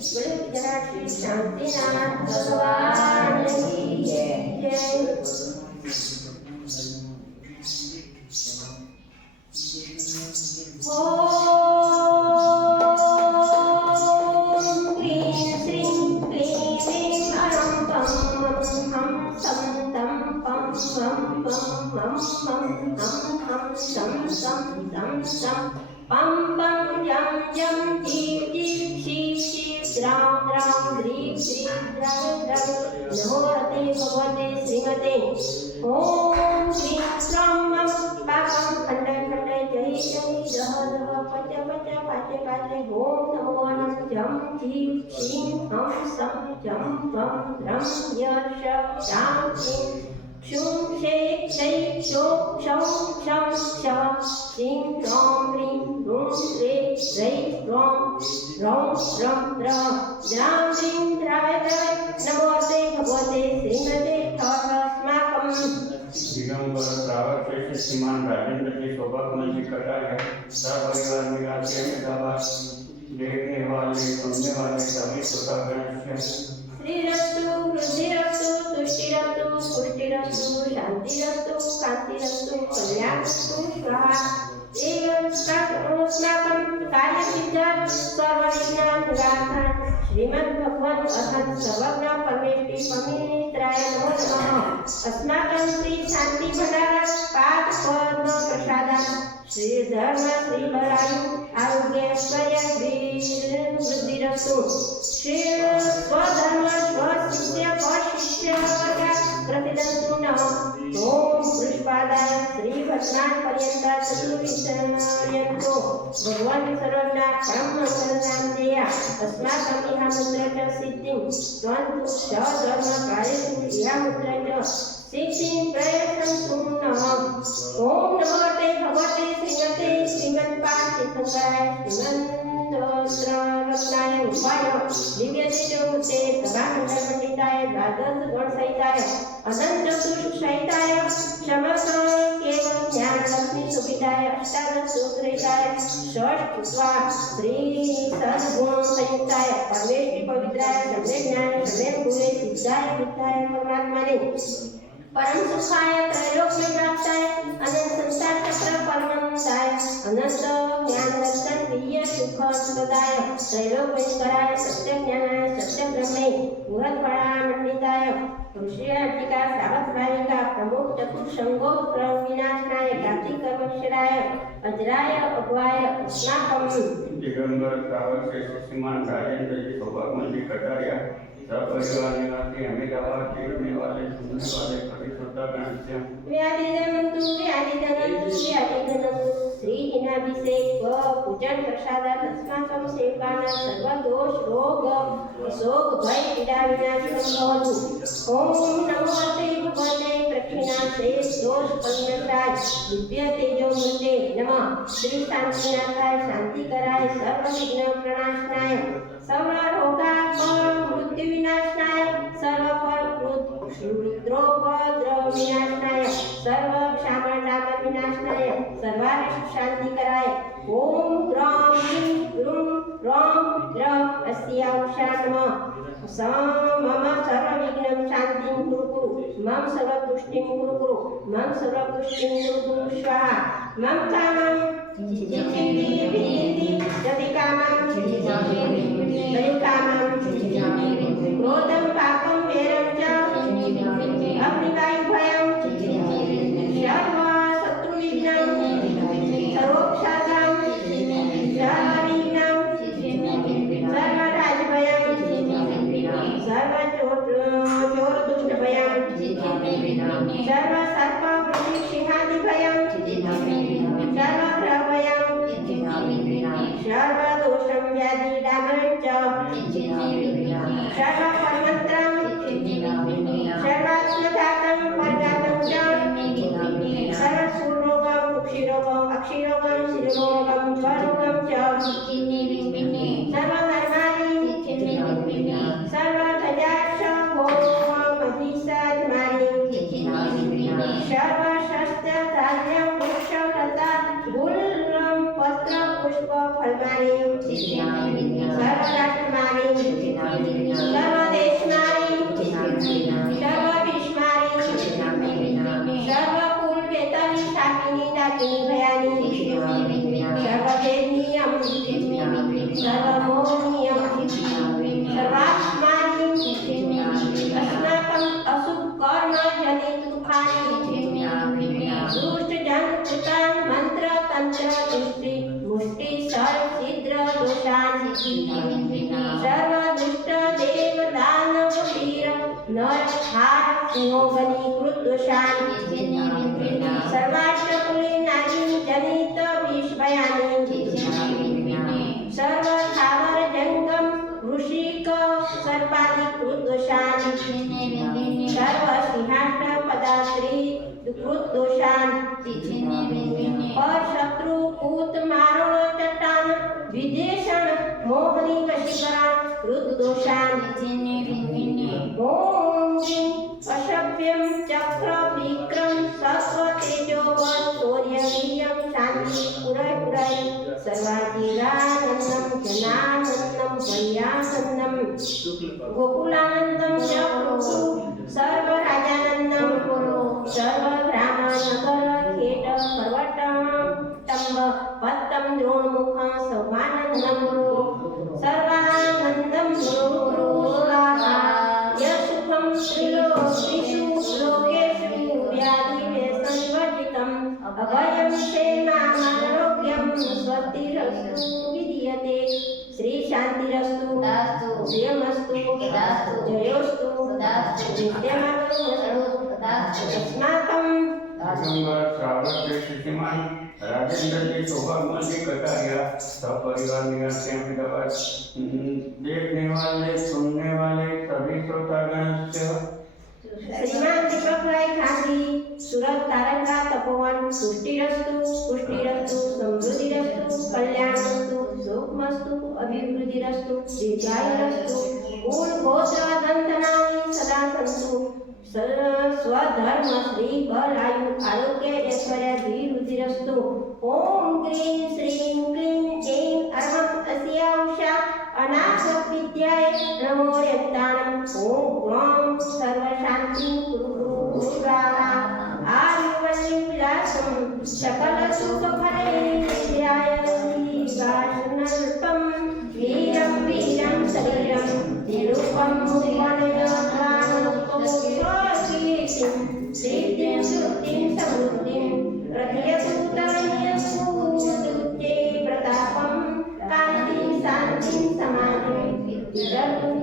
बोले गुजरात श्री शांतिनाथ भगवान की जय। पम पम यम यम जीव जीव शिव शिव द्राम द्राम ह्रीं श्रीं द्रं द्रं नमो रते भगवते श्रीमते ओम श्रीं श्रं मम पापं खंड खंड जय जय रह रह पच पच पाचे पाचे ओम नमो नम जम जीव शिं हम सम जम वम द्रं यश शां शिं क्षुं क्षे क्षै क्षो क्षं क्षं क्ष शिं ह्रौं ह्रीं ह्रूं ह्रे ह्रै ह्रौं ह्रौं ह्रं ह्रः द्रां द्रीं द्राय द्राय नमोते भगवते श्रीमते अस्माकम् दिगंबर श्रावक श्रेष्ठ श्रीमान राजेंद्र जी सौभाग्यमय जी कटारिया सपरिवार निवासी अहमदाबाद देखने वाले सुनने वाले सभी श्रोतागण श्रीरस्तु वृद्धिरस्तु तुष्टिरस्तु पुष्टिरस्तु शांतिरस्तु कांतिरस्तु कल्याणस्तु स्वाहा एवं अस्माकं कार्यसिद्धार्थ सर्वविज्ञान निराकरण श्रीमद् भगवत अथर्व सर्वज्ञ परमेष्टि पवित्राय नमो नमः अस्माकं श्री शांति भंडार पाद पद्म प्रसादा श्री धर्म श्री बलायु आरोग्य ऐश्वर्य वृद्धिरस्तु श्री स्वधर्म स्वशिष्य पशिष्य प्रतिदन्तु नमः ओम पुष्पादाय श्री भस्मान पर्यंत चतुर्विंशर्यन्तो भगवान सर्वज्ञ परम शरणं देया अस्माकं इह मुद्रच सिद्धिं त्वन्तु सधर्म कार्येषु इह मुद्रच सिद्धिं प्रयच्छन्तु नमः ओम नमो ते भगवते श्रीमते श्रीमन्पाठितङ्गाय श्रीमन्त्ररत्नाय उपाय दिव्य तेजोमूर्ते प्रभामण्डलमण्डिताय द्वादश गुणसहिताय अनंत चतुष्सहिताय समस्त केवल ज्ञान लक्ष्मी सुविधाय अष्टादश सूत्रहिताय षष्ठ स्वाहा श्री सद्गुण संयुक्ताय परमेष्टि पवित्राय सम्यक ज्ञान सम्यक गुणे सिद्धाय बुद्धाय परमात्माने परम सुखाय त्रैलोक में प्राप्ताय अनंत संसार चक्र परमानंदाय अनंत ज्ञान दर्शन प्रिय सुख सदाय त्रैलोक वैश्वराय सत्य ज्ञानाय सत्य ब्रह्मे बृहत् फलामंडिताय ऋषियाटिका सावक बालिका प्रमुख चतुर्संगो क्रम विनाशनाय कार्तिक कर्मश्वराय अजराय अभवाय अस्माकं दिगंबर श्रावक श्रेष्ठ श्रीमान राजेंद्र जी सौभाग्यमय जी कटारिया सपरिवार निवासी अहमदाबाद देखने वाले सुनने वाले सभी श्रोतागण व्याधिधनन्तु श्री दिनाभिषेक पूजन प्रसादात् अस्माकं सेवकानां सर्वदोष रोग शोक भय पीडा विनाशनं भवतु ओम नमो ते भगवते प्रक्षिणाते दोष परिणताय दिव्य तेजोमूर्ते नमः श्री शांतिनाथाय शांतिकराय सर्वविघ्न प्रणाशनाय सर्वरोगापह मृत्यु विनाशनाय सर्वोपद्रव विनाशनाय सर्व क्षामडामन विनाशनाय सर्वारिष्ट शांतिकराय ओम ह्रां ह्रीं ह्रूं ह्रौं ह्रः अस्यावशा नमः मम सर्वविघ्नं शान्तिं कुरु मम सर्वतुष्टिं कुरु मम सर्वपुष्टिं कुरु स्वाहा मम कामं यदि कामं क्रोधं पापं वैरं च अग्निवायुभयं सर्वशत्रुविघ्नं सर्वोपशातं सर्वविघ्नं सर्वराजभयं सर्वचोरदुष्टभयं सर्वसर्पवृषिसिंहादिभयं सर्वग्रहभयं सर्वदोषं व्याधिडामनं च सर्वपरमन्त्रं सर्वात्मजातं परिजातं च सर्वसुरोगं कुक्षिरोगं अक्षिरोगं शिरोगं स्वरोगं च सर्वधर्माणि सर्वध्वजाश्च गोमहिषादिमानि सर्वशस्त्रधार्यं वृक्षलता गुल्मं पत्रपुष्पफलानि सर्वराष्ट्रमानि मोहनीयं सर्वात्मानि अस्माकं अशुभकर्मजनितदुःखानि दुष्टजनकृतान् मन्त्रतन्त्रदुष्टि मुष्टि सर्वछिद्र दोषान् सर्वदुष्टदेवदानववीर नरहार सिंहोगनीकृत दोषान् सर्वाष्टकुलीनादि जनित विषयानि सर्वथावर जंगम ऋषिक सर्पादिकृत दोषान् सर्वसिंहाष्ट पदास्त्री कृत दोषान् परशत्रु पूत मारण चट्टान विदेशण मोहनी वशीकरण कृत दोषान् ओम अशभ्यम चक्र विक्रम सत्व तेजोवत् शौर्यवीर्यं शांति पुरय सर्वाधिरानन्दं जनानन्दं भयानन्दं गोकुलानन्दं च प्रभु सर्वराजानन्दं सर्वब्राह्मणनगर खेट पर्वतं तम्ब पत्तं द्रोणमुख समानन्दं सर्वानन्दं यशुखं त्रिलोकेषु लोकेषु व्याधिवेशनिवर्जितम् अभयं क्षेमारोग्यं स्वस्तिरस्तु विधीयते श्री शान्तिरस्तु श्रियमस्तु जयोस्तु नित्यमस्तु अस्माकं दिगंबर श्रावक श्रीमान राजेंद्र जी सौभाग्य जी कटारिया सपरिवार निवासी अहमदाबाद देखने वाले सुनने वाले सभी श्रोतागण से श्रीमान दीपक राय खांसी सूरत तारका तपोवन पुष्टिरस्तु समृद्धिरस्तु कल्याणस्तु सुखमस्तु अभिवृद्धिरस्तु दीर्घायुरस्तु कुल गोत्र धनधनानि सदा सन्तु स्वधर्म श्री बल आयु आरोग्य ऐश्वर्य धीरुधिरस्तु ओम क्रीं श्रीं क्लीं ऐं अहम अस्या उषा अनाथ विद्याय नमो यत्तानम् ओम ग्रौं सर्वशान्तिं कुरु स्वाहा आयुर्वल्लीं विलासं सकल सुखफले विद्याय वासनल्पं वीरं शरीरं निरूपं भुवनयत्राणोक्तो सिद्धिं शुद्धिं समृद्धिं प्रत्यसुतयसुते प्रतापं कान्तिं शान्तिं समाधिं विदर्तुं